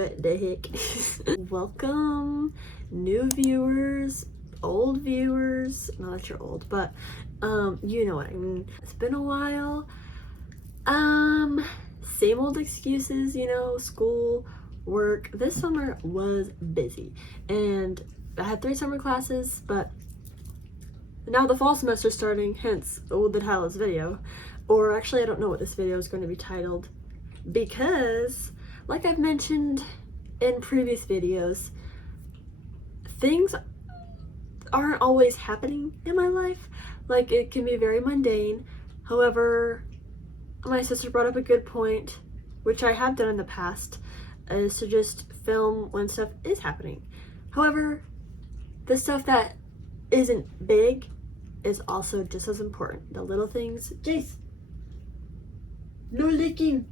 What the heck? Welcome, new viewers, old viewers. Not that you're old, but you know what I mean. It's been a while. Same old excuses, you know, school, work. This summer was busy, and I had 3 summer classes, but now the fall semester's starting, hence the title of this video. Or actually, I don't know what this video is going to be titled, because like I've mentioned in previous videos, things aren't always happening in my life. Like, it can be very mundane. However, my sister brought up a good point, which I have done in the past, is to just film when stuff is happening. However, the stuff that isn't big is also just as important. The little things. Jace! No licking!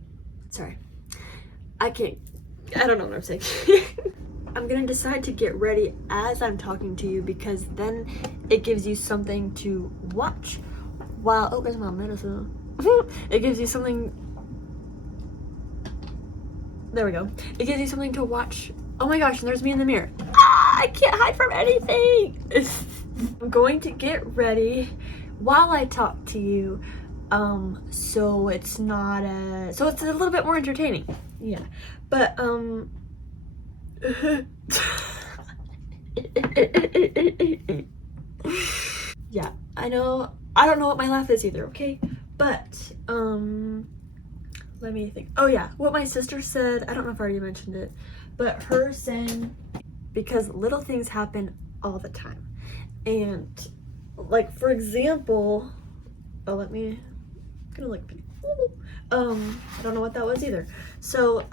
Sorry. I don't know what I'm saying. I'm gonna decide to get ready as I'm talking to you, because then it gives you something to watch while, oh, there's my medicine. It gives you something, there we go. It gives you something to watch. Oh my gosh, and there's me in the mirror. Ah, I can't hide from anything. I'm going to get ready while I talk to you, so it's not so it's a little bit more entertaining. Yeah, but yeah, I don't know what my laugh is either, okay? But let me think. Oh yeah, what my sister said, I don't know if I already mentioned it, but her saying, because little things happen all the time. And like, for example, oh, I'm gonna like, I don't know what that was either. So,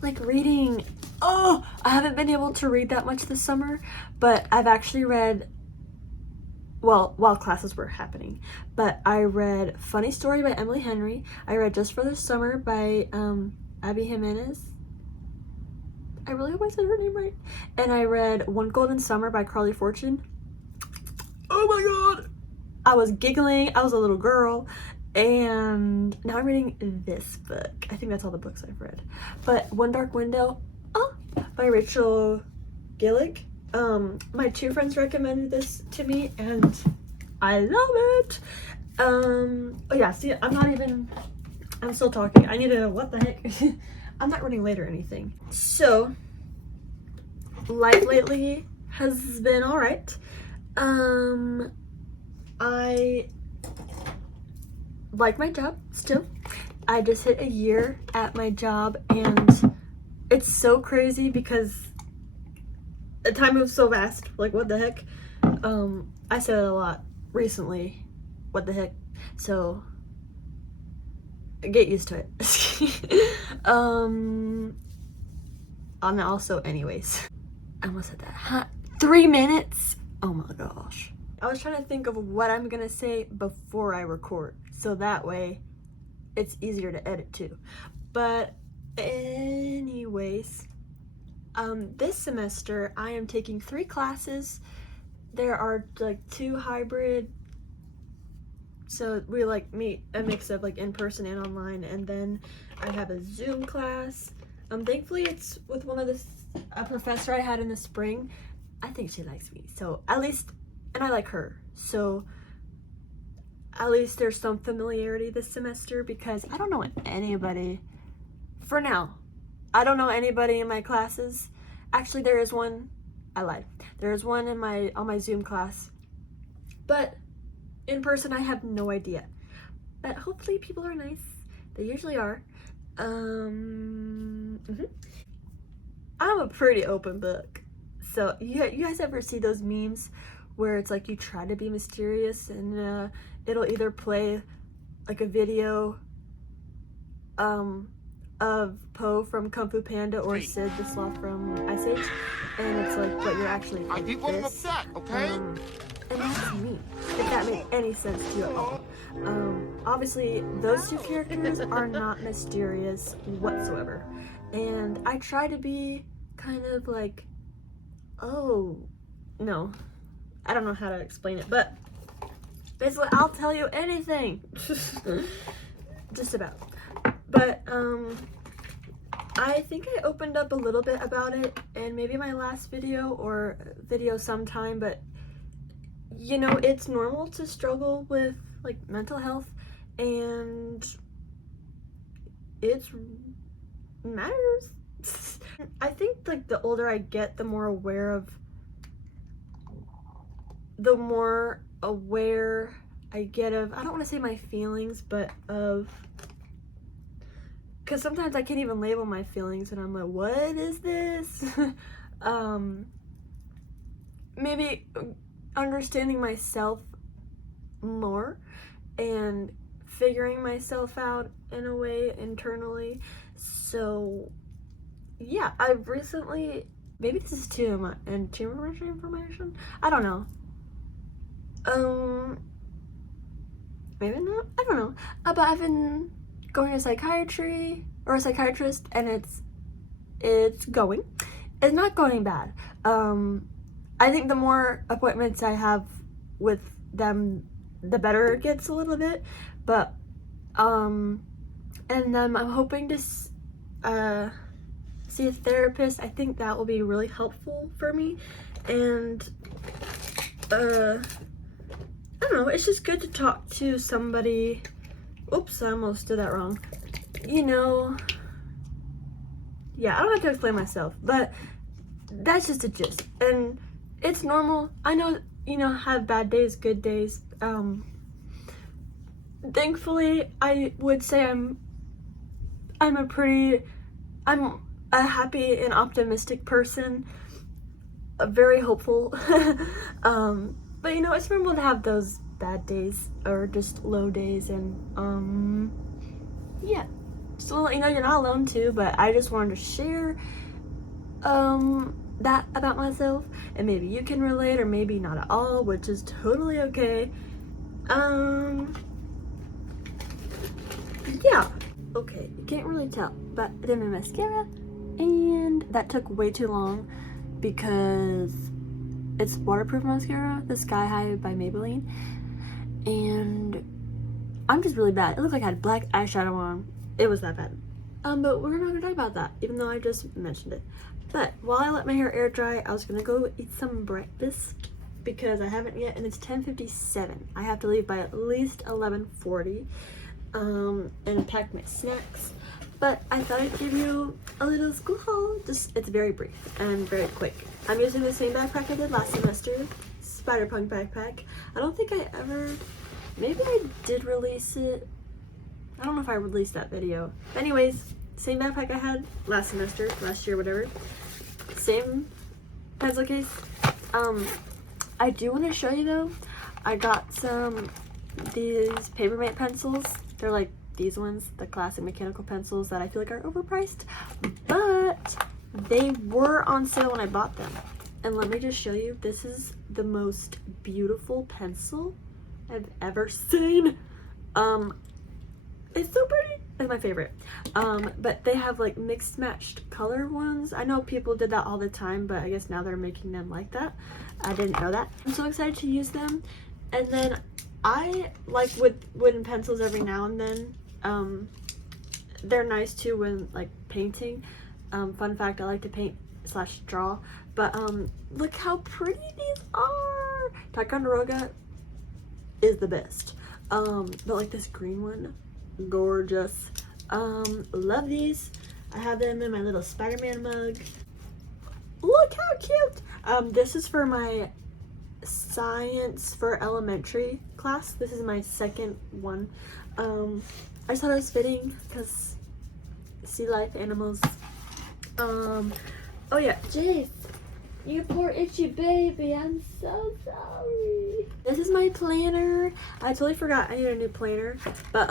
like reading, oh, I haven't been able to read that much this summer, but I've actually read, well, while classes were happening, but I read Funny Story by Emily Henry. I read Just for the Summer by Abby Jimenez. I really hope I said her name right. And I read One Golden Summer by Carly Fortune. Oh my god! I was giggling, I was a little girl, and now I'm reading this book. I think that's all the books I've read. But One Dark Window, by Rachel Gillig. My 2 friends recommended this to me, and I love it. Oh yeah, see, I'm still talking. I need to, what the heck? I'm not running late or anything. So, life lately has been alright. I like my job still. I just hit a year at my job, and it's so crazy because the time moves so fast. Like, what the heck? I said it a lot recently. What the heck? So get used to it. And also, anyways, I almost said that. 3 minutes? Oh my gosh. I was trying to think of what I'm gonna say before I record, so that way it's easier to edit too. But anyways, this semester I am taking 3 classes. There are like 2 hybrid, so we like meet a mix of like in person and online, and then I have a Zoom class. Thankfully it's with a professor I had in the spring. I think she likes me, so at least, and I like her, so at least there's some familiarity this semester, because I don't know anybody, for now, I don't know anybody in my classes. Actually, there is one, I lied. There is one on my Zoom class, but in person I have no idea. But hopefully people are nice. They usually are. I'm a pretty open book. So you guys ever see those memes where it's like you try to be mysterious, and it'll either play like a video of Po from Kung Fu Panda or Sid the Sloth from Ice Age, and it's like, but you're actually like this. Okay? And that's me, if that makes any sense to you at all. Obviously, those 2 characters are not mysterious whatsoever, and I try to be kind of like, oh, no, I don't know how to explain it, but basically, I'll tell you anything. Just about. But, I think I opened up a little bit about it in maybe my last video or video sometime, but you know, it's normal to struggle with like mental health, and it's matters. I think like the older I get, the more aware I get of, I don't want to say my feelings, but of, because sometimes I can't even label my feelings and I'm like, what is this? Maybe understanding myself more and figuring myself out in a way internally. So yeah, I've recently, maybe this is too much information, I don't know. Maybe not, I don't know. But I've been going to psychiatry or a psychiatrist, and it's not going bad. I think the more appointments I have with them, the better it gets a little bit. But and then I'm hoping to see a therapist. I think that will be really helpful for me. And I don't know, it's just good to talk to somebody. Oops, I almost did that wrong. You know, yeah, I don't have to explain myself, but that's just a gist. And it's normal. I know, you know, have bad days, good days. Thankfully, I would say I'm a happy and optimistic person, very hopeful. But you know, it's normal to have those bad days or just low days, and yeah, just to let you know you're not alone too. But I just wanted to share that about myself, and maybe you can relate or maybe not at all, which is totally okay. Yeah, okay, you can't really tell, but I did my mascara, and that took way too long because it's waterproof mascara, the Sky High by Maybelline, and I'm just really bad. It looked like I had black eyeshadow on. It was that bad. But we're not gonna talk about that, even though I just mentioned it. But while I let my hair air dry, I was gonna go eat some breakfast because I haven't yet, and it's 10:57. I have to leave by at least 11:40, and pack my snacks. But I thought I'd give you a little school haul. It's very brief and very quick. I'm using the same backpack I did last semester, Spider-Punk backpack. I don't think I ever, maybe I did release it. I don't know if I released that video. But anyways, same backpack I had last semester, last year, whatever. Same pencil case. I do want to show you though, I got these Papermate pencils. They're like these ones, the classic mechanical pencils that I feel like are overpriced, but they were on sale when I bought them. And let me just show you, this is the most beautiful pencil I've ever seen. It's so pretty. It's my favorite. But they have like mixed matched color ones. I know people did that all the time, but I guess now they're making them like that. I didn't know that. I'm so excited to use them. And then I like wooden pencils every now and then. They're nice too when like painting. Fun fact, I like to paint / draw. But look how pretty these are. Ticonderoga is the best. But like this green one, gorgeous. Love these. I have them in my little Spider-Man mug. Look how cute. This is for my science for elementary class. This is my second one. I just thought it was fitting because sea life, animals. Oh yeah, Jace, you poor itchy baby, I'm so sorry. This is my planner. I totally forgot I need a new planner. But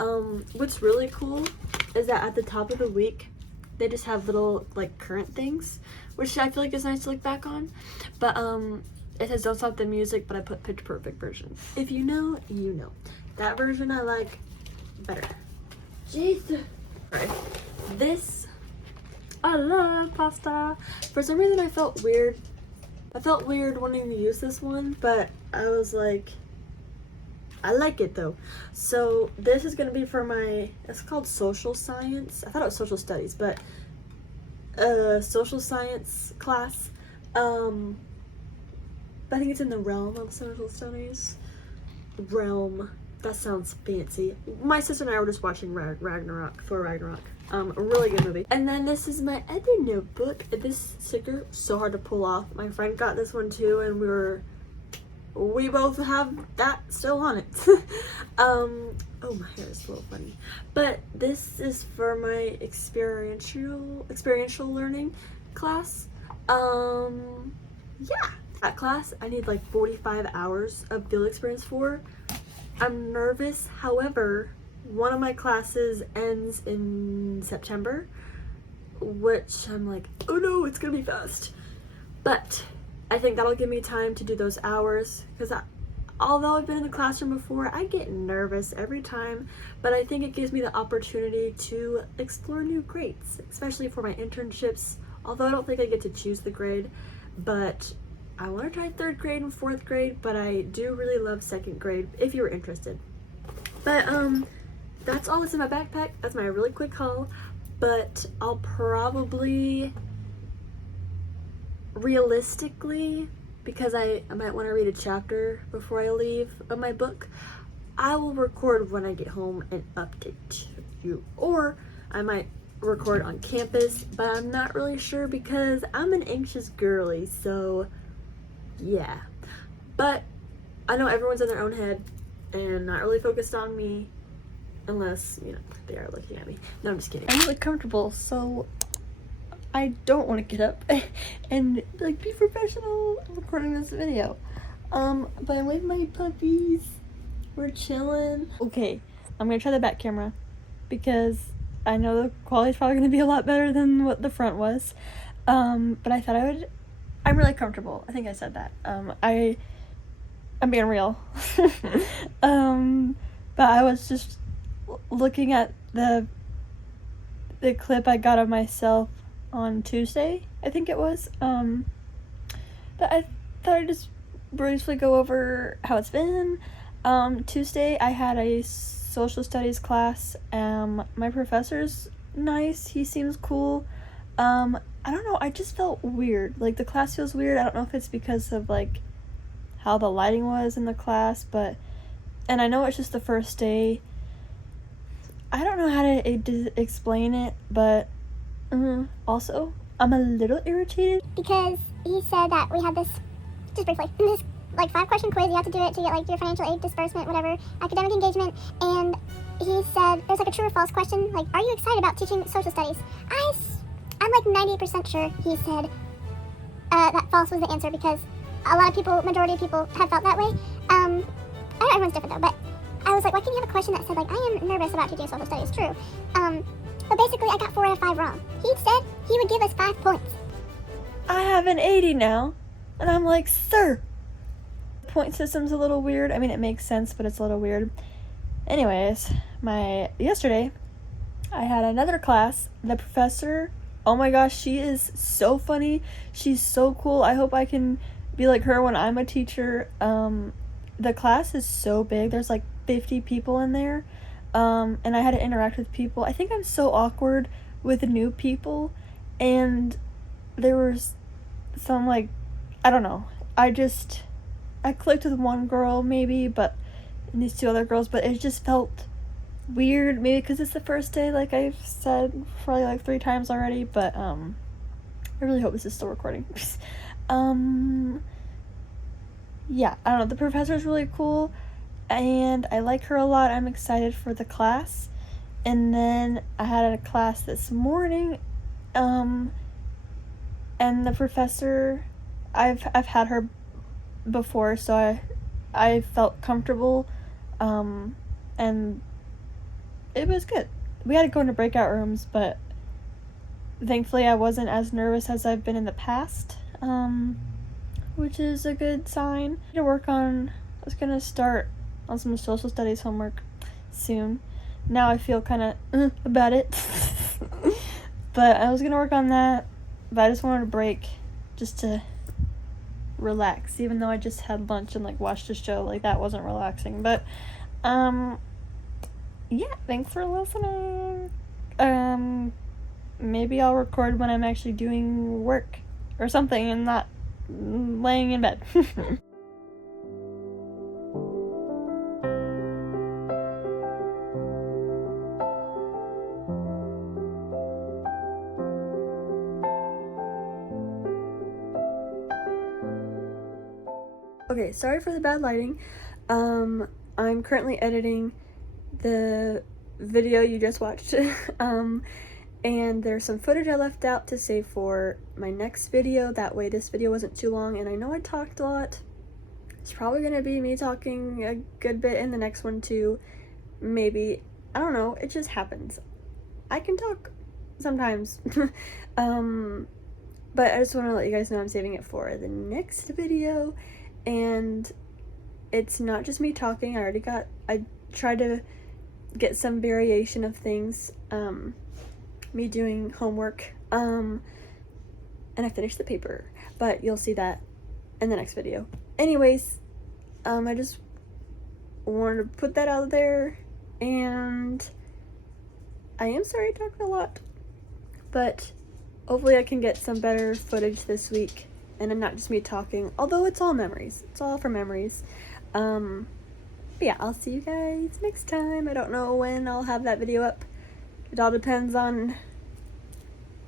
what's really cool is that at the top of the week they just have little like current things, which I feel like is nice to look back on. But it says don't stop the music, but I put pitch perfect version. If you know, you know. That version I like better. Jesus. Alright. This, I love pasta. For some reason I felt weird. I felt weird wanting to use this one, but I was like, I like it though. So this is gonna be for my, it's called social science. I thought it was social studies, but a social science class. I think it's in the realm of social studies. Realm. That sounds fancy. My sister and I were just watching Ragnarok. A really good movie. And then this is my other notebook. This sticker, so hard to pull off. My friend got this one too, and we both have that still on it. Oh, my hair is a little funny. But this is for my experiential learning class. Yeah. That class, I need like 45 hours of field experience for. I'm nervous, however, one of my classes ends in September, which I'm like, oh no, it's gonna be fast. But I think that'll give me time to do those hours, because although I've been in the classroom before, I get nervous every time, but I think it gives me the opportunity to explore new grades, especially for my internships, although I don't think I get to choose the grade, but I want to try 3rd grade and 4th grade, but I do really love 2nd grade if you were interested. But that's all that's in my backpack. That's my really quick haul, but I'll probably, realistically, because I might want to read a chapter before I leave of my book, I will record when I get home and update you. Or I might record on campus, but I'm not really sure because I'm an anxious girly, so yeah. But I know everyone's in their own head and not really focused on me, unless, you know, they are looking at me. No, I'm just kidding. I'm really comfortable, so I don't want to get up and like be professional recording this video. But I'm with my puppies. We're chilling. Okay, I'm gonna try the back camera because I know the quality's probably gonna be a lot better than what the front was. But I thought I'm really comfortable. I think I said that. I'm being real. But I was just looking at the clip I got of myself on Tuesday, I think it was. But I thought I'd just briefly go over how it's been. Tuesday I had a social studies class. My professor's nice. He seems cool. I don't know, I just felt weird. Like, the class feels weird. I don't know if it's because of, like, how the lighting was in the class, and I know it's just the first day. I don't know how to explain it, but also, I'm a little irritated. Because he said that we had this, just briefly, this, like, 5-question quiz. You have to do it to get, like, your financial aid disbursement, whatever, academic engagement, and he said, there's, like, a true or false question, like, are you excited about teaching social studies? I'm like 98% sure he said that false was the answer, because a lot of people, majority of people have felt that way. I know everyone's different though, but I was like, why can't you have a question that said, like, I am nervous about teaching social studies? True. But basically I got 4 out of 5 wrong. He said he would give us 5 points. I have an 80 now, and I'm like, sir. The point system's a little weird. I mean, it makes sense, but it's a little weird. Anyways, yesterday I had another class. The professor, oh my gosh, she is so funny. She's so cool. I hope I can be like her when I'm a teacher. The class is so big. There's like 50 people in there. And I had to interact with people. I think I'm so awkward with new people. And there was some, like, I don't know. I clicked with one girl maybe, and these 2 other girls, but it just felt weird, maybe because it's the first day, like I've said probably like 3 times already, but I really hope this is still recording. Yeah, I don't know, the professor's really cool and I like her a lot. I'm excited for the class. And then I had a class this morning, and the professor, I've had her before, so I felt comfortable, and it was good. We had to go into breakout rooms, but thankfully I wasn't as nervous as I've been in the past, which is a good sign. I was gonna start on some social studies homework soon. Now I feel kind of about it. But I was gonna work on that, but I just wanted a break just to relax, even though I just had lunch and like watched a show. Like, that wasn't relaxing. But yeah, thanks for listening. maybe I'll record when I'm actually doing work or something and not laying in bed. Okay, sorry for the bad lighting. I'm currently editing the video you just watched. And there's some footage I left out to save for my next video. That way this video wasn't too long, and I know I talked a lot. It's probably gonna be me talking a good bit in the next one too. Maybe. I don't know, it just happens. I can talk sometimes. But I just want to let you guys know I'm saving it for the next video. And it's not just me talking. I tried to get some variation of things. Me doing homework. And I finished the paper. But you'll see that in the next video. Anyways, I just wanted to put that out there. And I am sorry I talked a lot. But hopefully I can get some better footage this week. And not just me talking, although it's all memories. It's all for memories. But yeah, I'll see you guys next time. I don't know when I'll have that video up. It all depends on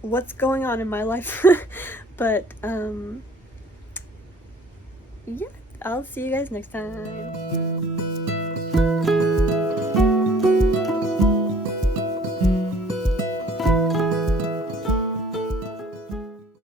what's going on in my life. But, yeah, I'll see you guys next time.